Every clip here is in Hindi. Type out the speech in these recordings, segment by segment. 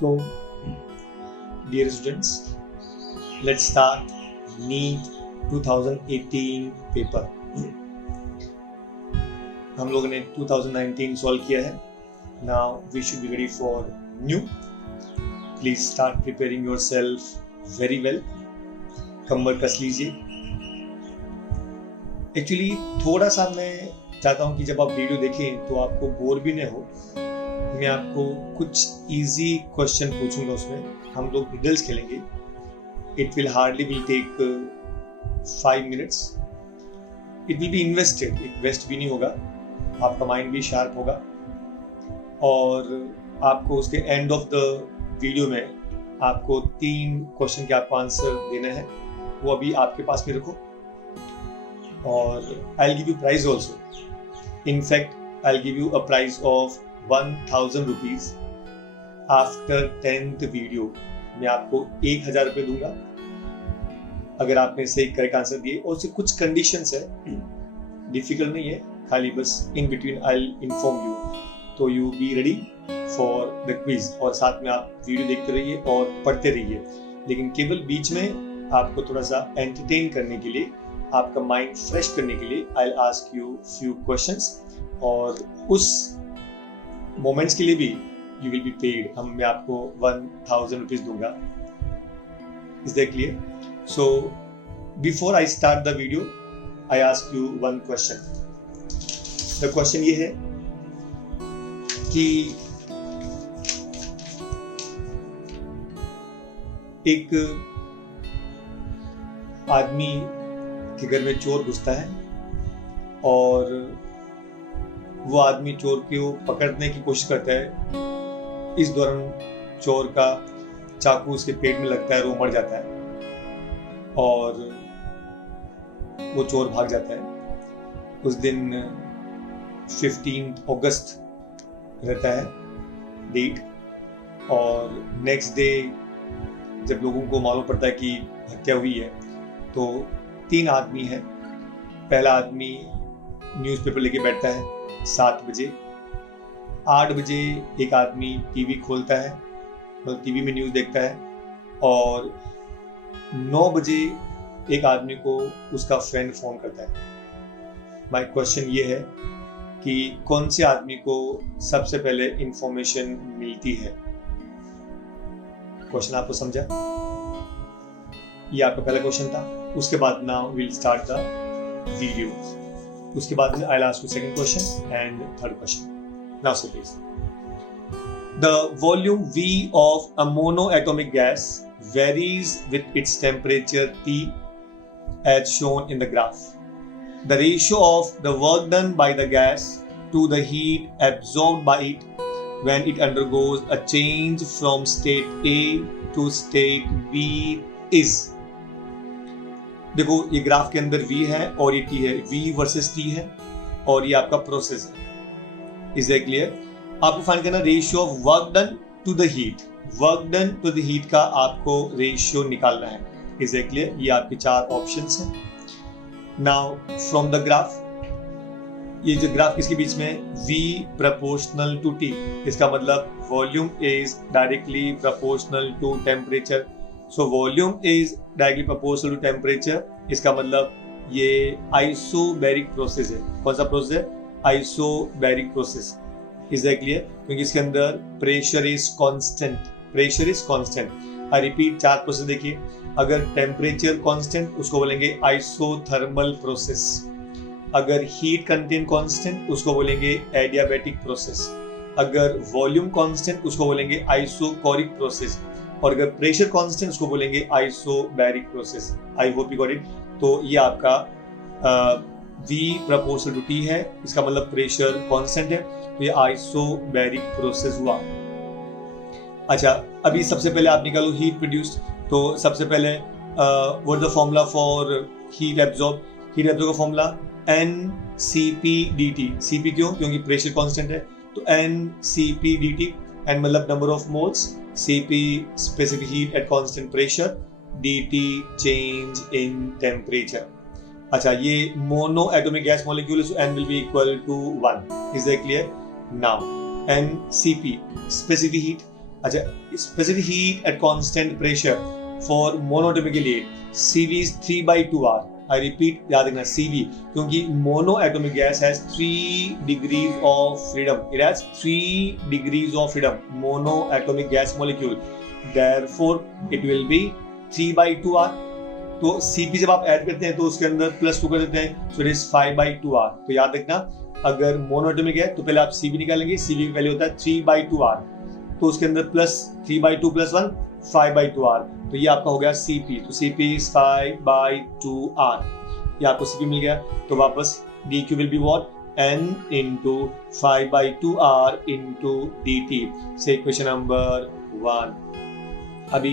So, dear students, let's start NEET 2018 paper. हम लोगों ने 2019 सॉल्व किया है। Now we should be ready for new. Please start preparing yourself very well. कमर कस लीजिए। एक्चुअली थोड़ा सा मैं चाहता हूँ कि जब आप वीडियो देखें तो आपको बोर भी न हो। मैं आपको कुछ इजी क्वेश्चन पूछूंगा, उसमें हम लोग रिडल्स खेलेंगे। It will hardly will take 5 minutes. It will be invested, एक वेस्ट भी नहीं होगा, आपका माइंड भी शार्प होगा और आपको उसके एंड ऑफ द वीडियो में आपको 3 क्वेश्चन के आपको आंसर देना है। वो अभी आपके पास में रखो और I will give you prize also. In fact, I'll give you a prize of 1000 rupees after 10th video. मैं आपको 1000 रुपये दूंगा अगर आपने सही करेक्ट आंसर दिए। और उससे कुछ कंडीशंस है, डिफिकल्ट नहीं है, खाली बस in between I will inform you. तो you be ready for the quiz और साथ में आप वीडियो देखते रहिए और पढ़ते रहिए, लेकिन केवल बीच में आपको थोड़ा सा एंटरटेन करने के लिए, आपका माइंड फ्रेश करने के लिए I will ask you few questions और उस मोमेंट्स के लिए भी यू विल बी पेड। मैं आपको 1000 रुपीज दूंगा। Is that clear? So before I start the video I ask you one question. The question ये है कि एक आदमी के घर में चोर घुसता है और वो आदमी चोर को पकड़ने की कोशिश करता है। इस दौरान चोर का चाकू उसके पेट में लगता है और वो मर जाता है और वो चोर भाग जाता है। उस दिन 15 अगस्त रहता है डेट, और नेक्स्ट डे जब लोगों को मालूम पड़ता है कि हत्या हुई है तो 3 आदमी हैं। पहला आदमी न्यूज़पेपर लेके बैठता है 7 बजे। 8 बजे एक आदमी टीवी खोलता है, मतलब टीवी में न्यूज़ देखता है, और 9 बजे एक आदमी को उसका फ्रेंड फोन करता है। माय क्वेश्चन ये है कि कौन से आदमी को सबसे पहले इंफॉर्मेशन मिलती है? क्वेश्चन आपको समझा? ये आपका पहला क्वेश्चन था। उसके बाद now will start the video. उसके बाद में I will ask you second question and third question. Now so please, the volume V of a monoatomic gas varies with its temperature T as shown in the graph. The ratio of the work done by the gas to the heat absorbed by it when it undergoes a change from state A to state B is। देखो ये ग्राफ के अंदर V है और ये T है, V वर्सेस T है और ये आपका प्रोसेस है। Is that clear? आपको फाइंड करना ratio of work done to the heat. Work done to the heat का आपको रेशियो निकालना है। Is that clear? ये आपके 4 ऑप्शंस हैं। नाउ फ्रॉम द ग्राफ, ये जो ग्राफ किसके बीच में? V proportional to T। इसका मतलब volume is directly proportional to temperature. So volume is directly proportional to temperature. इसका मतलब ये आइसोबैरिक प्रोसेस है। कौन सा प्रोसेस है? Isobaric process. Is that clear? क्योंकि इसके अंदर pressure is constant. Pressure is constant. I repeat, 4 process देखिए। अगर टेम्परेचर कांस्टेंट उसको बोलेंगे आइसोथर्मल प्रोसेस। अगर हीट कंटेंट कांस्टेंट उसको बोलेंगे एडियाबैटिक प्रोसेस। अगर वॉल्यूम कांस्टेंट उसको बोलेंगे आइसोकोरिक प्रोसेस। और अगर प्रेशर कांस्टेंट उसको बोलेंगे isobaric process. I hope you got it. तो ये आपका V प्रोपोर्शनल टू T है, इसका मतलब प्रेशर कांस्टेंट है, तो ये आइसोबैरिक प्रोसेस हुआ। अच्छा, अभी सबसे पहले आप निकालो हीट प्रोड्यूस्ड। तो सबसे पहले what is the formula for heat absorb? Heat absorb का फॉर्मूला NCP/dt। CP क्यों? क्योंकि प्रेशर कांस्टेंट है, तो NCP/dt। एन मतलब number of moles, CP specific heat at constant pressure, DT change in temperature। अच्छा, ये mono atomic gas molecule, so N will be equal to 1। Is that clear? Now NCP specific heat, अच्छा, specific heat at constant pressure for monoatomic के लिए CV is 3/2R. I repeat, याद रखना CV, क्योंकि mono atomic gas has 3 degrees of freedom. It has 3 degrees of freedom. Mono atomic gas molecule. Therefore, it will be 3/2R. तो CP जब आप ऐड करते हैं तो उसके अंदर +2 कर देते हैं, so it is 5/2R. तो याद रखना, अगर मोनो एटॉमिक है तो पहले आप CV निकालेंगे, CV की वैल्यू होता है 3/2R, तो उसके अंदर प्लस 3/2 + 1 5/2R, तो ये आपका हो गया CP. तो CP is 5/2R. ये आपको CP मिल गया. तो वापस dq will be what? N into 5/2R into dt. Say question number 1. अभी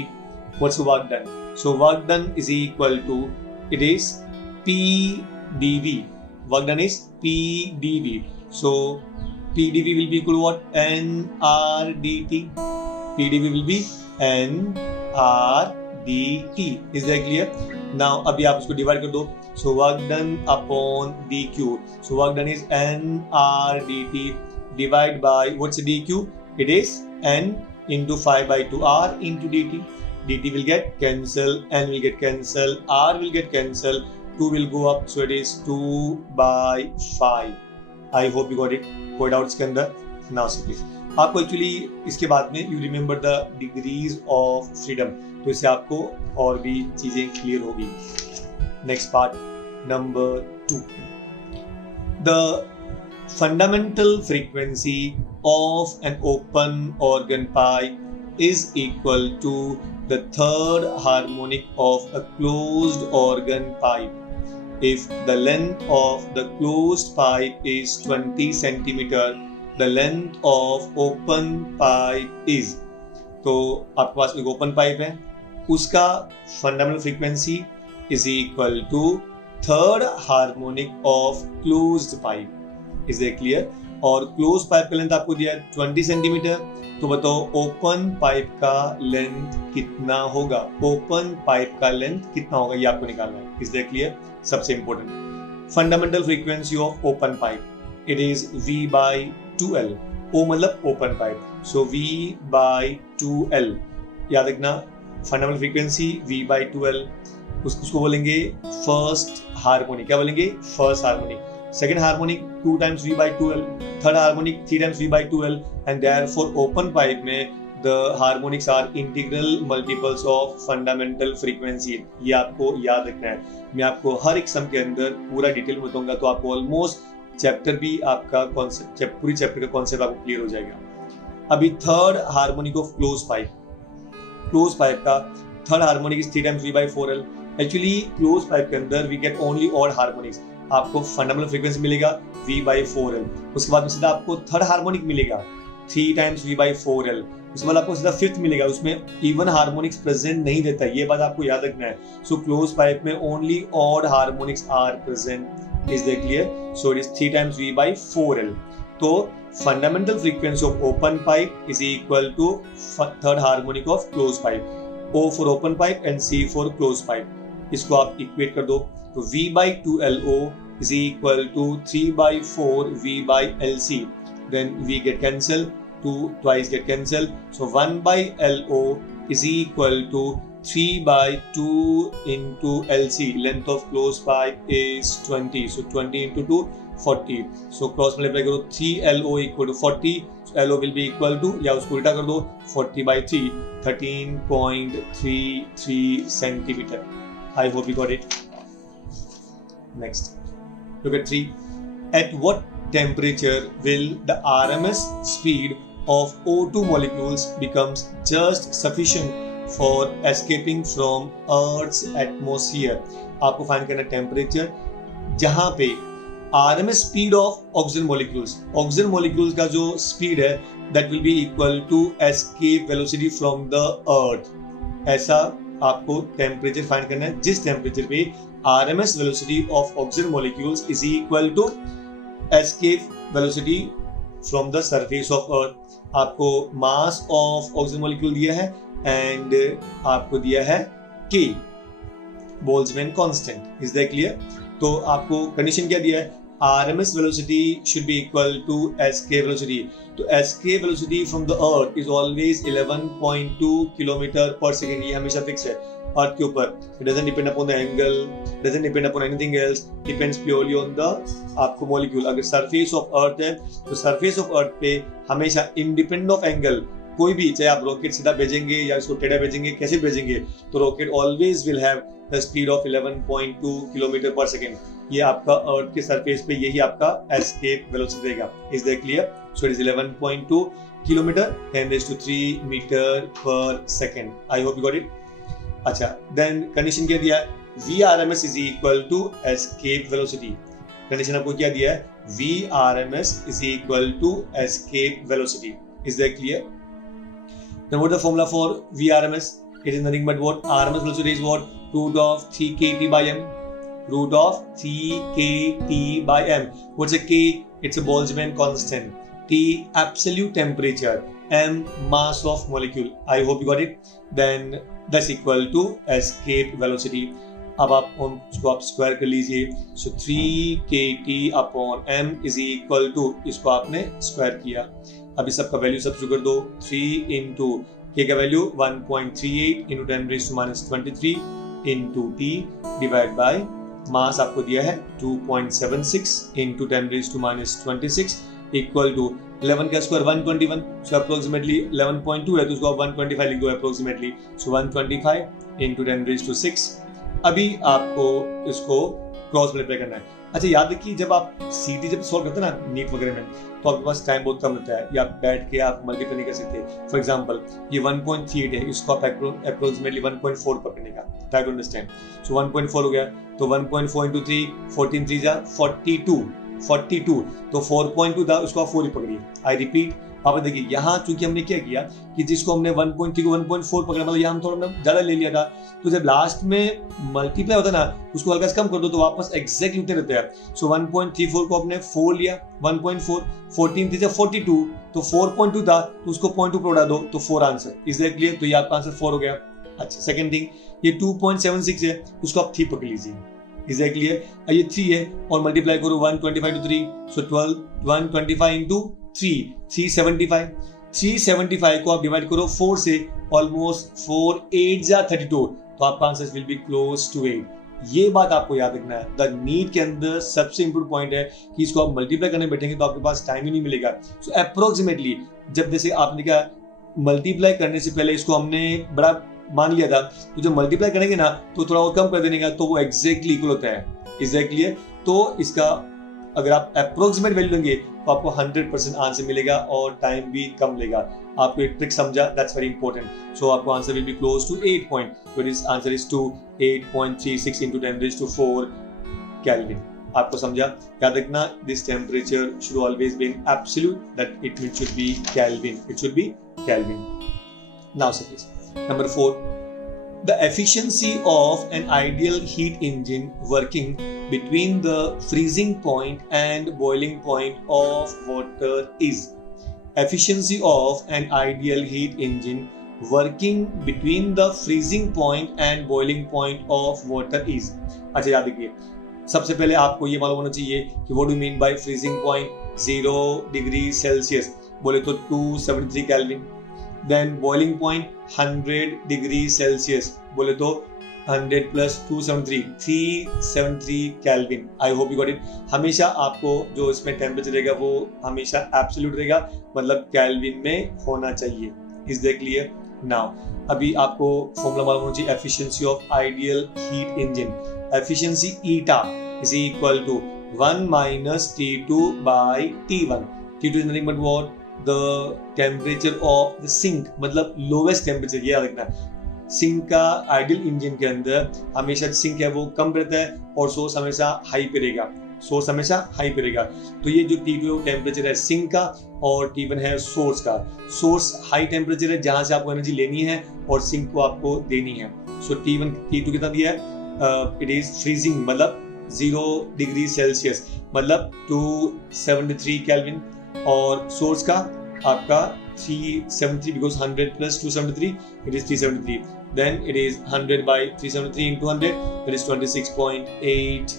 what's the work done? So work done is equal to, it is PdV. Work done is PdV. So PdV will be equal to what? NR dt. PdV will be NR dt. Is that clear? Now अभी आप इसको डिवाइड कर दो. So work done upon dq. So work done is NR dt divided by, what's the dq? It is N into 5/2R into dt. dt will get cancel, N will get cancel, R will get cancel, 2 will go up, so it is 2/5. I hope you got it. कोई डाउट्स के अंदर? नाउ से प्लीज आपको एक्चुअली इसके बाद में you remember the degrees of freedom, तो इससे आपको और भी चीजें क्लियर होगी. Next part number 2. The fundamental frequency of an open organ pipe is equal to the third harmonic of a closed organ pipe. If the length of the closed pipe is 20 centimeter, the length of open pipe is. तो आपके पास एक ओपन पाइप है, उसका fundamental frequency is equal to third harmonic of closed pipe. Is that clear? और क्लोज पाइप का लेंथ आपको दिया है 20 सेंटीमीटर, तो बताओ ओपन पाइप का लेंथ कितना होगा. ओपन पाइप का लेंथ कितना होगा ये आपको निकालना है. Is that clear? सबसे important fundamental frequency of open pipe, it is V/2L. O मतलब ओपन पाइप, सो V/2L. याद रखना, फंडामेंटल फ्रीक्वेंसी V/2L, उसको बोलेंगे फर्स्ट हार्मोनिक. क्या बोलेंगे? First harmonic. Second harmonic 2 times V/2L, third harmonic 3 times V/2L, and therefore open pipe में the harmonics are integral multiples of fundamental frequency. ये आपको याद रखना है. मैं आपको हर एक सम के अंदर पूरा डिटेल में बताऊंगा, तो आपको ऑलमोस्ट चैप्टर भी आपका कॉन्सेप्ट, पूरी चैप्टर का कॉन्सेप्ट आपको क्लियर हो जाएगा. अभी third harmonic of close pipe. Close pipe का third harmonic is 3 times V/4L. Actually close pipe के अंदर we get only odd harmonics. आपको फंडामेंटल फ्रीक्वेंसी मिलेगा V/4L, उसके बाद में सीधा आपको थर्ड हार्मोनिक मिलेगा 3 times V/4L, उसके बाद आपको सीधा फिफ्थ मिलेगा, उसमें इवन हार्मोनिक्स प्रेजेंट नहीं रहता है. ये बात आपको याद रखना है. सो क्लोज पाइप में only odd harmonics are present. Is that clear? So it is 3 times V/4L. तो fundamental frequency of open pipe is equal to third harmonic of close pipe. O for open pipe and C for close pipe. इसको आप इक्वेट कर दो, तो V/2LO is equal to 3/4 V/LC. Then V get cancel, 2 twice get cancel. So 1/LO is equal to 3/2 into LC. Length of closed pipe is 20. So 20 into 2, 40. So cross multiply करो, 3LO equal to 40. So LO will be equal to, या उसको उल्टा कर दो, 40/3, 13.33 centimeter. I hope you got it. Next, look at 3. At what temperature will the RMS speed of O2 molecules becomes just sufficient for escaping from Earth's atmosphere? आपको फाइंड करना टेम्परेचर जहां पे RMS speed of oxygen molecules. Oxygen molecules का जो speed है that will be equal to escape velocity from the Earth. ऐसा आपको टेम्परेचर फाइंड करना है जिस टेम्परेचर पे RMS velocity of oxygen molecules is equal to escape velocity from the surface of Earth. आपको mass of oxygen molecule दिया है and आपको दिया है K, Boltzmann constant. Is that clear? तो आपको कंडीशन क्या दिया है? RMS velocity should be equal to SK velocity. तो SK velocity from the earth is always 11.2 km per second. ये हमेशा फिक्स है अर्थ के ऊपर. It doesn't depend upon the angle, doesn't depend upon anything else. Depends purely on the आपको molecule. अगर surface of earth है तो surface of earth पे हमेशा independent of angle कोई भी, चाहे आप रॉकेट सीधा भेजेंगे या इसको टेढ़ा भेजेंगे, कैसे भेजेंगे, तो rocket always will have the speed of 11.2 kilometre per second. ये आपका अर्थ के सरफेस पे यही आपका एस्केप वेलोसिटी रहेगा. Is that clear? So it is 11.2 kilometre 10⁻³ metre per second. I hope you got it. अच्छा, देन कंडीशन क्या दिया है? VRMS is equal to escape velocity. Condition आपको क्या दिया है? VRMS is equal to escape velocity. Is that clear? Then what is the formula for VRMS? It is nothing but what? RMS velocity is what? Root of 3 kT by m. Root of 3 kT by m. What's a K? It's a Boltzmann constant. T absolute temperature. M mass of molecule. I hope you got it. Then that's equal to escape velocity. अब आप इसको आप स्क्वायर कर लीजिए. So 3 kT upon m is equal to, इसको आपने स्क्वायर किया. अभी सबका वैल्यू सब्स्टिट्यूट कर दो. 3 इंटू के का value 1.38 into 10⁻⁻23 into T divide by mass आपको दिया है 2.76 इंटू 10⁻⁻26 इक्वल टू 11 का स्क्वायर 121. सो अप्रोक्सीमेटली 11.2 है तो उसको आप 125 लिख दो अप्रोक्सीमेटली. सो 125 इंटू 10⁻⁶. अभी आपको इसको क्रॉस मल्टीप्लाई करना है. अच्छा, याद रखिए जब आप सीटी जब सॉल्व करते हैं ना नीट वगैरह में, तो आपके पास टाइम बहुत कम होता है, या आप बैठ के आप मल्टीप्लाई नहीं कर सकते. फॉर एग्जांपल ये 1.38 है, इसको आप अप्रोक्सीमेटली 1.4 पकड़ने का ट्राई टू अंडरस्टैंड. सो 1.4 हो गया तो 1.4 इंटू 3 14 3 जा 42. तो 4.2 था, उसको आप 4 ही पकड़िए. आई रिपीट, आप देखिए यहाँ चूंकि हमने क्या किया कि जिसको हमने 1.3 को 1.4 पकड़ा, मतलब यहाँ हम थोड़ा ज्यादा ले लिया था, तो जब लास्ट में मल्टीप्लाई होता है ना उसको हल्का कम कर दो तो वापस एग्जैक्टली उतने रहते हैं. सो 1.34 को आपने 4 लिया, 1.4 14 3 42, तो 4.2 था तो उसको 0.2 पर उड़ा दो तो 4 आंसर. Is that clear? तो ये आपका आंसर 4 हो गया. अच्छा, सेकंड थिंग, ये 2.76 है, उसको आप 3 पकड़ लीजिए. Is that clear? ये 3 है और मल्टीप्लाई करो 125 टू 3, सो 12 125 इंटू 375. 375 को आप डिवाइड करो 4 से, ऑलमोस्ट 4 8 जा 32, तो आपका answer will be close to 8. ये बात आपको याद रखना है. द नीट के अंदर सबसे इंपॉर्टेंट पॉइंट है कि इसको आप मल्टीप्लाई करने बैठेंगे तो आपके पास टाइम ही नहीं मिलेगा. सो अप्रोक्सीमेटली जब जैसे आपने क्या मल्टीप्लाई करने से पहले इसको हमने बड़ा मान लिया था, तो जब मल्टीप्लाई करेंगे ना तो थोड़ा और कम कर देने का, तो वो एग्जैक्टली इक्वल होता है. Is that clear? तो इसका अगर आप अप्रोक्सीमेट वैल्यू लेंगे तो आपको 100% आंसर मिलेगा और टाइम भी कम लेगा. आपको एक ट्रिक समझा, दैट्स वेरी इंपॉर्टेंट. सो आपको answer will be close to 8 point. So this answer is to 8.36 into 10⁻⁴ kelvin. आपको समझा? याद रखना, this temperature should always be in absolute, that it mean should be kelvin. It should be kelvin. Now so please number 4. The efficiency of an ideal heat engine working between the freezing point and boiling point of water is. Efficiency of an ideal heat engine working between the freezing point and boiling point of water is. अच्छा, याद रखिए, सबसे पहले आपको ये मालूम होना चाहिए कि what do you mean by freezing point? 0 degree Celsius बोले तो 273 kelvin. Then boiling point 100 degree Celsius बोले तो 100 plus 273 373 kelvin. I hope you got it. हमेशा आपको जो इसमें टेम्परेचर रहेगा वो हमेशा एब्सोल्यूट रहेगा, मतलब केल्विन में होना चाहिए. Is that clear? नाउ अभी आपको फॉर्मूला मालूम होना चाहिए efficiency of ideal heat engine. Efficiency eta is equal to 1 minus T2 by T1. T2 is nothing but what? The temperature of the sink, मतलब लोवेस्ट टेम्परेचर. ये याद रखना, सिंक का आइडियल इंजन के अंदर हमेशा सिंक है वो कम रहता है और सोर्स हमेशा हाई पे रहेगा. सोर्स हमेशा हाई पे रहेगा. तो ये जो T2 टेम्परेचर है सिंक का और T1 है सोर्स का. सोर्स हाई टेम्परेचर है जहां से आपको एनर्जी लेनी है और सिंक को आपको देनी है. सो T2 कितना दिया है? इट इज फ्रीजिंग, मतलब 0 डिग्री सेल्सियस, मतलब 273 केल्विन. और सोर्स का आपका 373 because 100 plus 273 it is 373. Then it is 100 by 373 into 100, that is 26.8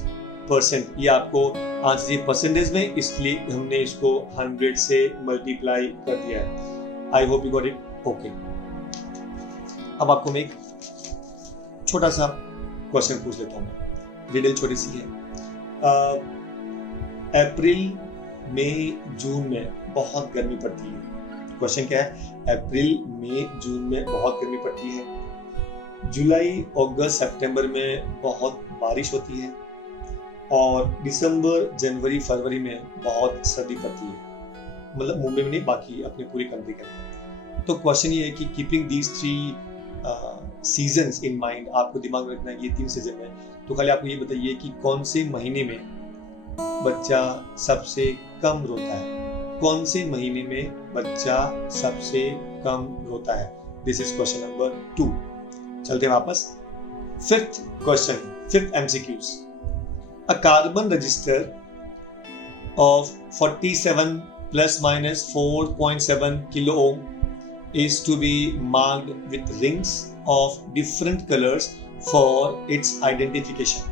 10%, ये आपको आंसर चाहिए परसेंटेज में, इसलिए हमने इसको 100 से मल्टीप्लाई कर दिया है। आई hope you got it. Okay, अब आपको मैं एक छोटा सा क्वेश्चन पूछ लेता हूँ। डिटेल छोटी सी है। अप्रैल मई जून में बहुत गर्मी पड़ती है। क्वेश्चन क्या है? अप्रैल मई जून में बहुत गर्मी पड़ती है, जुलाई अगस्त सितंबर में बहुत बारिश होती है, और दिसंबर जनवरी फरवरी में बहुत सर्दी पड़ती है। मतलब मुंबई में नहीं, बाकी अपनी पूरी कंट्री के अंदर। तो क्वेश्चन ये है कि keeping these 3 seasons in mind, आपको दिमाग में रखना है ये 3 सीजन में। तो खाली आपको ये बताइए कि कौन से महीने में बच्चा सबसे कम रोता है? कौन से महीने में बच्चा सबसे कम रोता है? This is question number 2। चलते हैं वापस। 5th question, 5th MCQs। A carbon register of 47 plus minus 4.7 kilo ohm is to be marked with rings of different colors for its identification.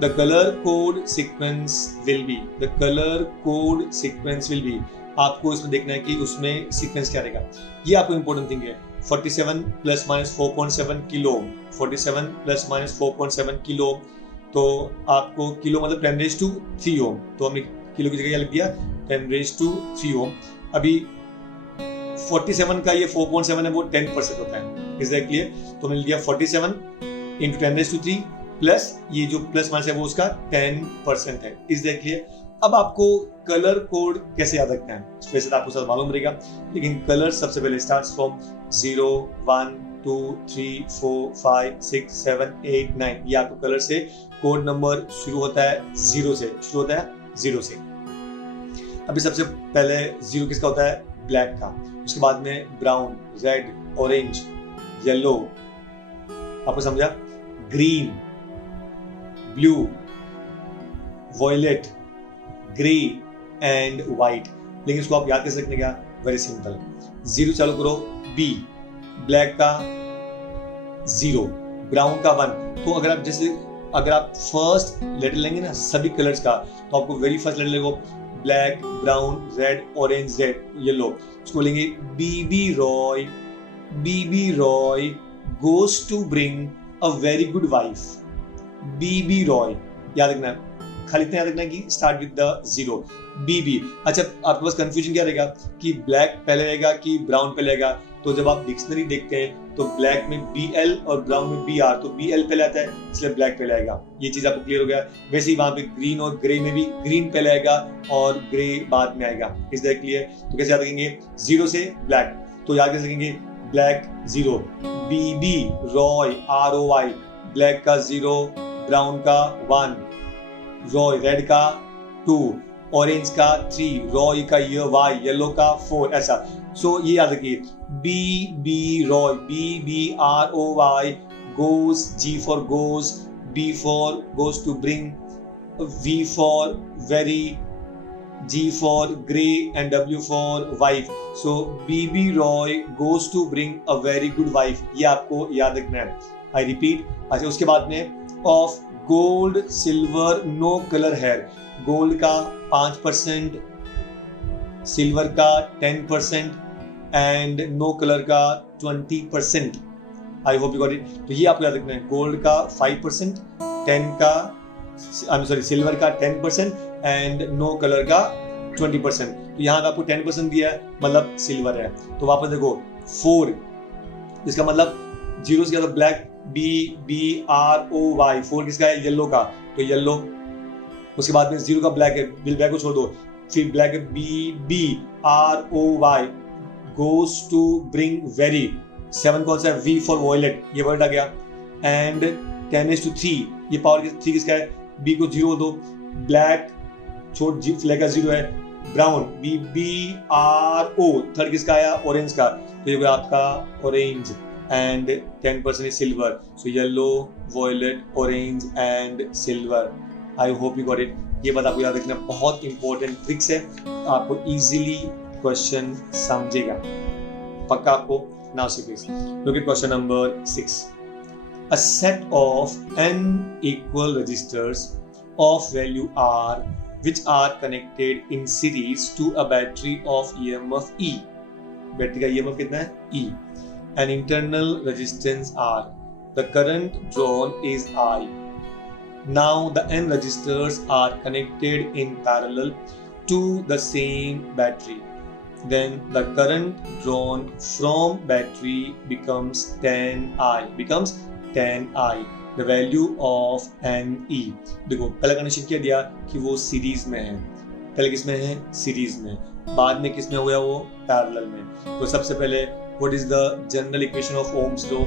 The color code sequence will be, the color code sequence will be, आपको इसमें देखना है कि उसमें सीक्वेंस क्या रहेगा। ये आपको इंपॉर्टेंट थिंग है। 47 plus minus 4.7 kilo, 47 plus minus 4.7 kilo, तो आपको किलो मतलब 10⁻³ ओम, तो हमने किलो की जगह लिख दिया 10⁻³ ओम। अभी 47 का ये 4.7 है, वो 10% होता है। Is that clear? तो मैंने लिया 47 इंटू 10⁻³ प्लस ये जो प्लस माइनस है वो उसका 10% है। इस देखिए, अब आपको कलर कोड कैसे याद रखना है? वैसे तो आपको सब मालूम रहेगा, लेकिन कलर सबसे पहले स्टार्ट्स फ्रॉम 0, 1, 2, 3, 4, 5, 6, 7, 8, 9। ये आपको कलर से कोड नंबर शुरू होता है 0 से, शुरू होता है 0 से। अभी सबसे पहले 0 किसका होता है? ब्लैक का। उसके बाद में ब्राउन, रेड, ऑरेंज, येलो, आपको समझा? Green, blue, violet, grey and white. लेकिन इसको आप याद कैसे रखने का? Very simple. 0 चालू करो, बी, ब्लैक का 0, ब्राउन का 1। तो अगर आप फर्स्ट लेटर लेंगे ना सभी कलर्स का, तो आपको वेरी फर्स्ट लेटर लेगो black, brown, red, orange, red, yellow. उसको लेंगे B B ROY, B B ROY goes to bring a very good wife. B B ROY याद रखना है, खाली इतना याद रखना है कि स्टार्ट विद द 0, बीबी। अच्छा, आपके पास कंफ्यूजन क्या रहेगा कि ब्लैक पहले रहेगा कि ब्राउन पहले रहेगा? तो जब आप डिक्शनरी देखते हैं तो ब्लैक में BL और ब्राउन में BR, तो BL पहले आता है इसलिए ब्लैक पहले आएगा। ये चीज आपको क्लियर हो गया? वैसे ही वहां पे ग्रीन और ग्रे में भी ग्रीन पहले आएगा और ग्रे बाद में आएगा। Is that clear? तो कैसे याद रखेंगे? 0 से ब्लैक, तो याद कैसे रखेंगे? ब्लैक 0, बीबी रॉय ROY, ब्लैक का 0, ब्राउन का 1, रॉय रेड का 2, ऑरेंज का 3, रॉय का Y, येलो का 4, ऐसा। सो ये याद रखिए, B Roy, BBROY, goes, G for goes, B for goes to bring, V for very, G for grey and W for wife. So BB Roy goes to bring a very good wife, ये आपको याद रखना है। I repeat. अच्छा, उसके बाद में of gold silver no colour hair, gold का 5%, सिल्वर का 10% एंड नो कलर का 20%। आई होप यू गॉट इट। तो ये आपको याद रखना है, गोल्ड का 5%, 10 का सिल्वर का 10% एंड नो कलर का 20%। तो यहाँ आपको 10% दिया है, मतलब सिल्वर है। तो वापस देखो 4, इसका मतलब 0 से क्या? तो ब्लैक, BBROY, 4 किसका है? येलो का, तो येलो। उसके बाद में 0 का ब्लैक है, ब्लैक को छोड़ दो, फिर ब्लैक है BBROY goes to bring very, 7 कौन सा है? V फॉर वॉयलेट, ये वर्ड आ गया। एंड 10⁻3, ये पावर 3 किसका है? B को 0 दो, ब्लैक छोड़, फ्लैग का 0 है, ब्राउन BBRO, थर्ड किसका आया? ऑरेंज का, तो ये आपका orange and 10% is silver. So yellow, violet, orange and silver. I hope you got it. ये बात आपको याद रखना, बहुत इंपॉर्टेंट ट्रिक्स है, आपको इजीली क्वेश्चन समझेगा पक्का आपको। Now see please look at question number 6. A set of n equal registers of value R which are connected in series to a battery of EMF E. Battery का EMF कितना है? E. An internal resistance R. The current drawn is I. Now the N resistors are connected in parallel to the same battery. Then the current drawn from battery becomes 10I. The value of NE. देखो पहला कंडीशन क्या दिया कि वो सीरीज में है, पहले किस में है? सीरीज में, बाद में किस में हो गया? वो पैरेलल में। तो सबसे पहले what is the general equation of Ohm's law?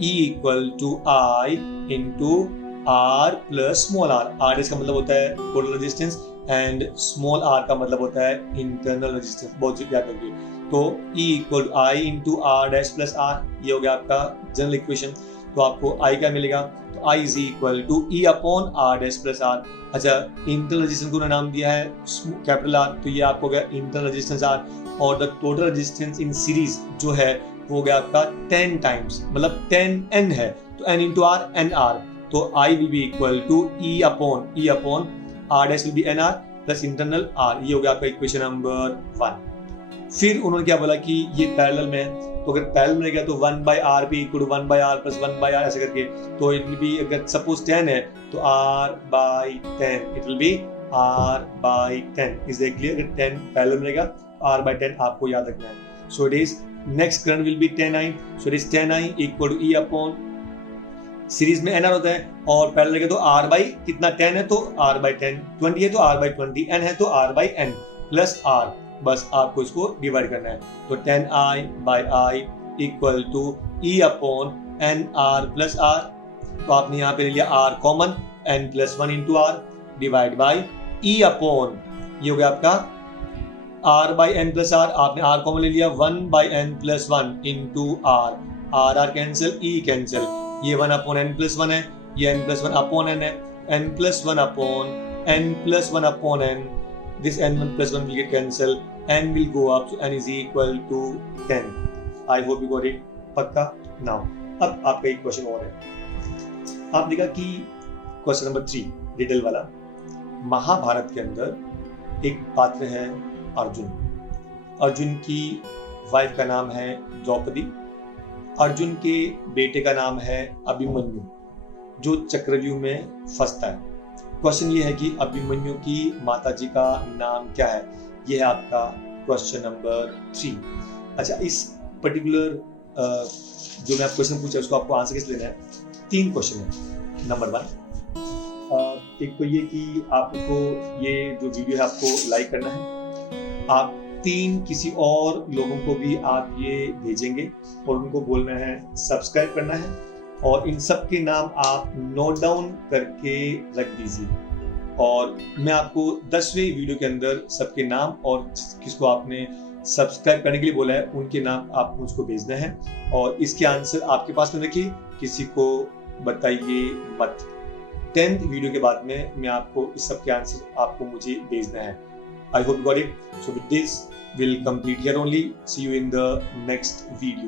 E equal to I into R plus small r। R इसका मतलब होता है total resistance and small r का मतलब होता है इंटरनल रेजिस्टेंस। बहुत याद रखिए। तो E equal to I into R dash plus R, ये हो गया आपका जनरल इक्वेशन। तो आपको I क्या मिलेगा? तो I is equal to E upon R dash plus R। अच्छा, इंटरनल रेजिस्टेंस को नाम दिया है कैपिटल R, तो ये आपको हो गया इंटरनल रेजिस्टेंस R। और the total resistance in series जो है वो हो गया आपका 10 टाइम्स, मतलब 10N है, तो N इंटू R NR। तो I will be equal to E upon R dash will be NR plus internal R। ये हो गया आपका इक्वेशन नंबर 1। फिर उन्होंने क्या बोला कि ये पैरेलल में है, तो अगर पैरेलल में गया तो 1/R भी equal to 1/R plus 1/R ऐसे करके, तो इट विल बी, अगर सपोज 10 है तो R/10, it will B R/10। Is that clear? अगर 10 पैरेलल में रहेगा तो R/10 आपको याद रखना है। So it is next current will be 10I। So it is 10I equal to E upon, series में NR होता है और पैरेलल रहेगा तो R बाई कितना? 10 है तो R/10, 20 है तो R/20, N है तो R/N प्लस R। बस आपको इसको डिवाइड करना है। तो 10I/I equal to E upon NR plus R। तो आपने यहाँ पे ले लिया R common, N plus 1 into R divide by E upon, ये हो गया आपका R/N प्लस R। आपने R कॉमन ले लिया, 1/N plus 1 into R। R cancel, E cancel, ये 1 अपॉन N प्लस 1 है, ये N प्लस 1 अपॉन N है, N plus 1 upon N plus 1 upon N। This N1 plus 1 will get cancelled, N will go up, so N is equal to 10. I hope you got it. पक्का? Now, अब आपका एक क्वेश्चन और है। आप देखा कि क्वेश्चन नंबर 3 डिटेल वाला, महाभारत के अंदर एक पात्र है अर्जुन। अर्जुन की वाइफ का नाम है द्रौपदी। अर्जुन के बेटे का नाम है अभिमन्यु, जो चक्रव्यूह में फंसता है। क्वेश्चन ये है कि अभिमन्यु की माताजी का नाम क्या है? ये है आपका क्वेश्चन नंबर 3। अच्छा, इस पर्टिकुलर जो मैं क्वेश्चन पूछा उसको आपको आंसर कैसे लेना है? 3 क्वेश्चन है। नंबर 1, एक तो ये कि आपको ये जो वीडियो है आपको लाइक करना है। आप 3 किसी और लोगों को भी आप ये भेजेंगे और उनको बोलना है सब्सक्राइब करना है, और इन सब के नाम आप नोट डाउन करके रख दीजिए। और मैं आपको 10वें वीडियो के अंदर सबके नाम और किसको आपने सब्सक्राइब करने के लिए बोला है उनके नाम आप मुझको भेजना है, और इसके आंसर आपके पास में रखिए, किसी को बताइए मत। 10th वीडियो के बाद में मैं आपको इस सब के आंसर आपको मुझे भेजना है। I hope you got it. So with this, we'll complete here only. See you in the next video.